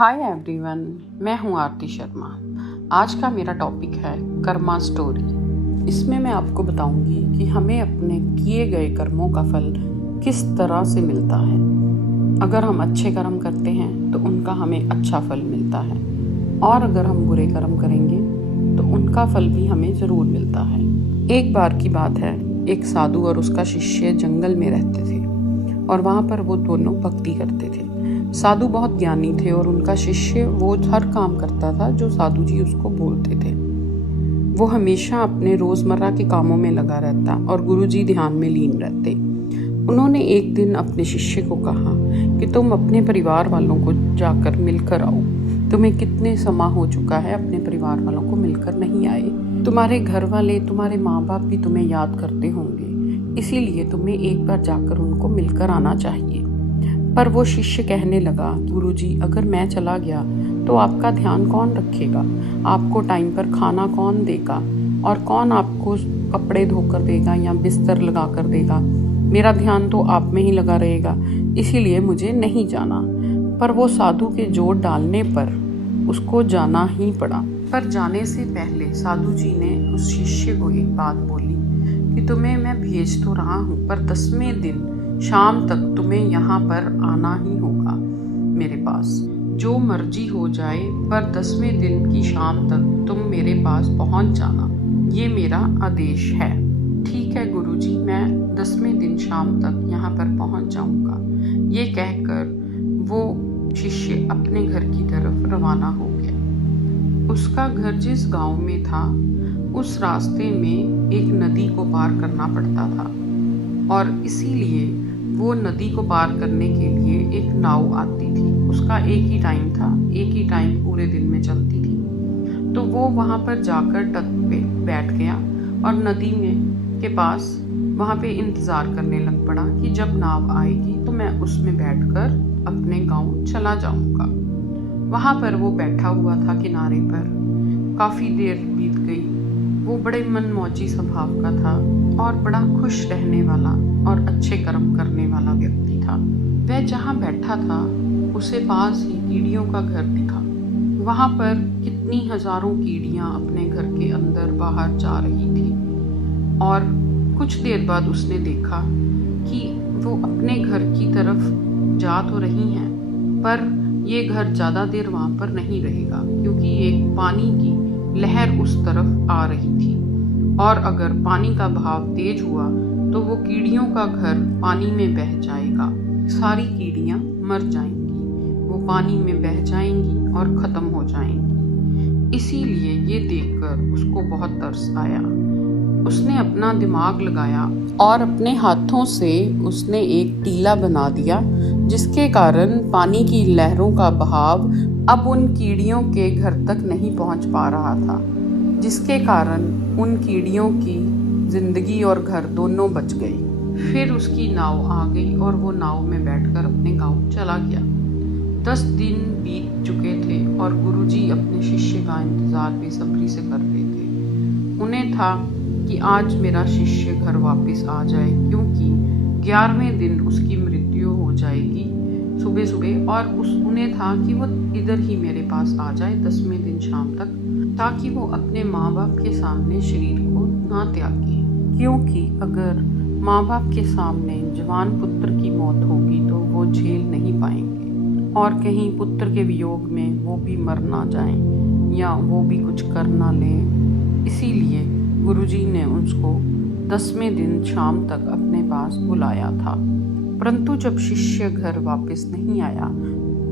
Hi everyone, मैं हूं आरती शर्मा। आज का मेरा टॉपिक है कर्मा स्टोरी। इसमें मैं आपको बताऊंगी कि हमें अपने किए गए कर्मों का फल किस तरह से मिलता है। अगर हम अच्छे कर्म करते हैं तो उनका हमें अच्छा फल मिलता है, और अगर हम बुरे कर्म करेंगे तो उनका फल भी हमें ज़रूर मिलता है। एक बार की बात है, एक साधु और उसका शिष्य जंगल में रहते थे और वहाँ पर वो दोनों भक्ति करते थे। साधु बहुत ज्ञानी थे और उनका शिष्य वो हर काम करता था जो साधु जी उसको बोलते थे। वो हमेशा अपने रोज़मर्रा के कामों में लगा रहता और गुरु जी ध्यान में लीन रहते। उन्होंने एक दिन अपने शिष्य को कहा कि तुम अपने परिवार वालों को जाकर मिलकर आओ। तुम्हें कितने समय हो चुका है अपने परिवार वालों को मिलकर नहीं आए। तुम्हारे घर वाले, तुम्हारे माँ बाप भी तुम्हें याद करते होंगे, इसीलिए तुम्हें एक बार जाकर उनको मिलकर आना चाहिए। पर वो शिष्य कहने लगा, गुरुजी, अगर मैं चला गया तो आपका ध्यान कौन रखेगा? आपको टाइम पर खाना कौन देगा? और कौन आपको कपड़े धोकर देगा या बिस्तर लगा कर देगा? मेरा ध्यान तो आप में ही लगा रहेगा, इसीलिए मुझे नहीं जाना। पर वो साधु के जोर डालने पर उसको जाना ही पड़ा। पर जाने से पहले साधु जी ने उस शिष्य को एक बात बोली कि तुम्हें मैं भेज तो रहा हूँ, पर 10वें दिन शाम तक तुम्हें यहाँ पर आना ही होगा मेरे पास। जो मर्जी हो जाए, पर 10वें दिन की शाम तक तुम मेरे पास पहुँच जाना, ये मेरा आदेश है। ठीक है गुरुजी, मैं 10वें दिन शाम तक यहाँ पर पहुँच जाऊँगा। ये कहकर वो शिष्य अपने घर की तरफ रवाना हो गया। उसका घर जिस गांव में था, उस रास्ते में एक नदी को पार करना पड़ता था, और इसीलिए वो नदी को पार करने के लिए एक नाव आती थी। उसका एक ही टाइम था, एक ही टाइम पूरे दिन में चलती थी। तो वो वहाँ पर जाकर तट पे बैठ गया और नदी में के पास वहाँ पे इंतज़ार करने लग पड़ा कि जब नाव आएगी तो मैं उसमें बैठकर अपने गांव चला जाऊँगा। वहाँ पर वो बैठा हुआ था किनारे पर। काफ़ी देर बीत गई। वो बड़े मनमौजी स्वभाव का था और बड़ा खुश रहने वाला और अच्छे कर्म करने वाला व्यक्ति था। वह जहाँ बैठा था उसे पास ही कीड़ियों का घर दिखा। वहाँ पर कितनी हजारों कीड़ियाँ अपने घर के अंदर बाहर जा रही थी, और कुछ देर बाद उसने देखा कि वो अपने घर की तरफ जा तो रही हैं, पर ये घर ज़्यादा देर वहाँ पर नहीं रहेगा, क्योंकि एक पानी की लहर उस तरफ आ रही थी, और अगर पानी का बहाव तेज हुआ तो वो कीड़ियों का घर पानी में बह जाएगा। सारी कीड़ियाँ मर जाएंगी, वो पानी में बह जाएंगी और ख़त्म हो जाएंगी। इसीलिए ये देखकर उसको बहुत तरस आया। उसने अपना दिमाग लगाया और अपने हाथों से उसने एक टीला बना दिया, जिसके कारण पानी की लहरों का बहाव अब उन कीड़ियों के घर तक नहीं पहुंच पा रहा था, जिसके कारण उन कीड़ियों की जिंदगी और घर दोनों बच गए। फिर उसकी नाव आ गई और वो नाव में बैठकर अपने गांव चला गया। 10 दिन बीत चुके थे और गुरुजी अपने शिष्य का इंतजार बेसब्री से कर रहे थे। उन्हें था कि आज मेरा शिष्य घर वापस आ जाए, क्योंकि 11वें दिन उसकी मृत्यु हो जाएगी सुबह सुबह, और उन्हें था कि वो इधर ही मेरे पास आ जाए 10वें दिन शाम तक, ताकि वो अपने माँ बाप के सामने शरीर को ना त्यागे। क्योंकि अगर माँ बाप के सामने जवान पुत्र की मौत होगी तो वो झेल नहीं पाएंगे, और कहीं पुत्र के वियोग में वो भी मर ना जाएं या वो भी कुछ कर ना लें। इसीलिए गुरुजी ने उसको 10वें दिन शाम तक अपने पास बुलाया था। परंतु जब शिष्य घर वापस नहीं आया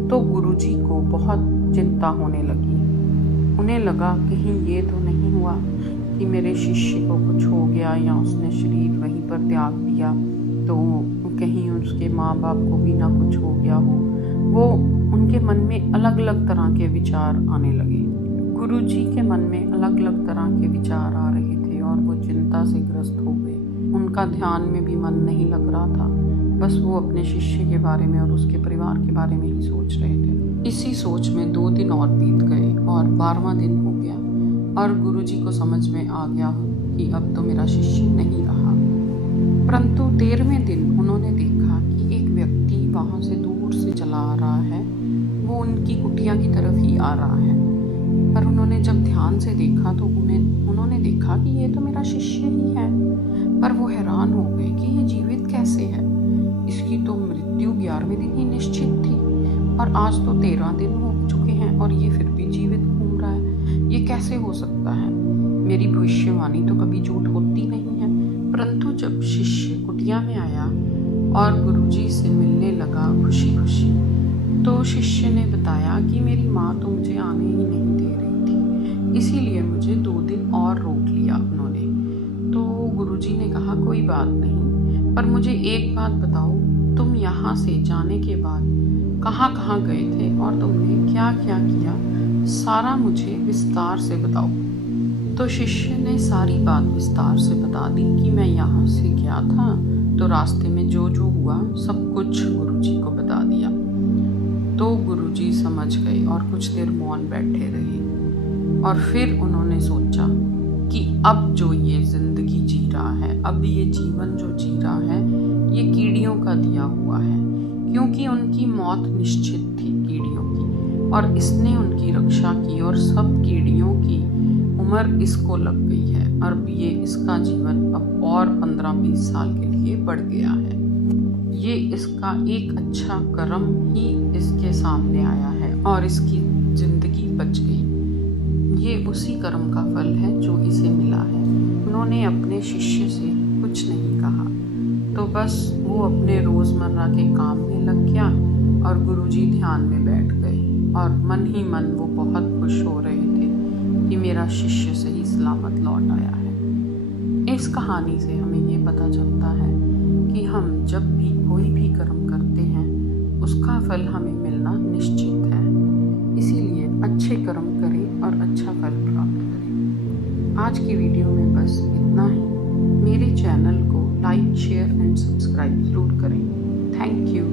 तो गुरुजी को बहुत चिंता होने लगी। उन्हें लगा कहीं ये तो नहीं हुआ कि मेरे शिष्य को कुछ हो गया या उसने शरीर वहीं पर त्याग दिया, तो कहीं उसके माँ बाप को भी ना कुछ हो गया हो। वो उनके मन में अलग अलग तरह के विचार आने लगे। गुरुजी के मन में अलग अलग तरह के विचार आ रहे थे और वो चिंता से ग्रस्त हो गए। उनका ध्यान में भी मन नहीं लग रहा था, बस वो अपने शिष्य के बारे में और उसके परिवार के बारे में ही सोच रहे थे। इसी सोच में 2 दिन और बीत गए और 12वां दिन हो गया, और गुरुजी को समझ में आ गया कि अब तो मेरा शिष्य नहीं रहा। परंतु 13वें दिन उन्होंने देखा कि एक व्यक्ति वहाँ से दूर से चला आ रहा है। वो उनकी कुटिया की तरफ ही आ रहा है। पर उन्होंने जब ध्यान से देखा तो उन्होंने देखा कि ये तो मेरा शिष्य ही है। पर वो हैरान हो गए कि ये जीवित कैसे है। इसकी तो मृत्यु 11वें दिन ही निश्चित थी और आज तो 13 दिन हो चुके हैं और ये फिर भी जीवित घूम रहा है। ये कैसे हो सकता है? मेरी भविष्यवाणी तो कभी झूठ होती नहीं है। परंतु जब शिष्य कुटिया में आया और गुरुजी से मिलने लगा खुशी खुशी, तो शिष्य ने बताया कि मेरी माँ तो मुझे आने ही नहीं दे रही थी, इसीलिए मुझे 2 दिन और रोक लिया उन्होंने। तो गुरुजी ने कहा कोई बात नहीं, पर मुझे एक बात बताओ, तुम यहाँ से जाने के बाद कहाँ कहाँ गए थे और तुमने क्या क्या किया, सारा मुझे विस्तार से बताओ। तो शिष्य ने सारी बात विस्तार से बता दी कि मैं यहाँ से गया था तो रास्ते में जो जो हुआ सब कुछ गुरुजी को बता दिया। तो गुरुजी समझ गए और कुछ देर मौन बैठे रहे और फिर उन्होंने सोचा कि अब जो ये जिंदगी जी रहा है, अब ये जीवन जो जी रहा है, ये कीड़ियों का दिया हुआ है, क्योंकि उनकी मौत निश्चित थी कीड़ियों की, और इसने उनकी रक्षा की और सब कीड़ियों की उम्र इसको लग गई है और ये इसका जीवन अब और 15-20 साल के लिए बढ़ गया है। ये इसका एक अच्छा कर्म ही इसके सामने आया है और इसकी जिंदगी बच गई। ये उसी कर्म का फल है जो इसे मिला है। उन्होंने अपने शिष्य से कुछ नहीं कहा, तो बस वो अपने रोज़मर्रा के काम में लग गया और गुरुजी ध्यान में बैठ गए और मन ही मन वो बहुत खुश हो रहे थे कि मेरा शिष्य सही सलामत लौट आया है। इस कहानी से हमें ये पता चलता है कि हम जब भी कोई भी कर्म करते हैं उसका फल हमें मिलना निश्चित है। इसीलिए अच्छे कर्म करें और अच्छा फल प्राप्त करें। आज की वीडियो में बस इतना ही। मेरे चैनल को लाइक, शेयर एंड सब्सक्राइब ज़रूर करें। Thank you.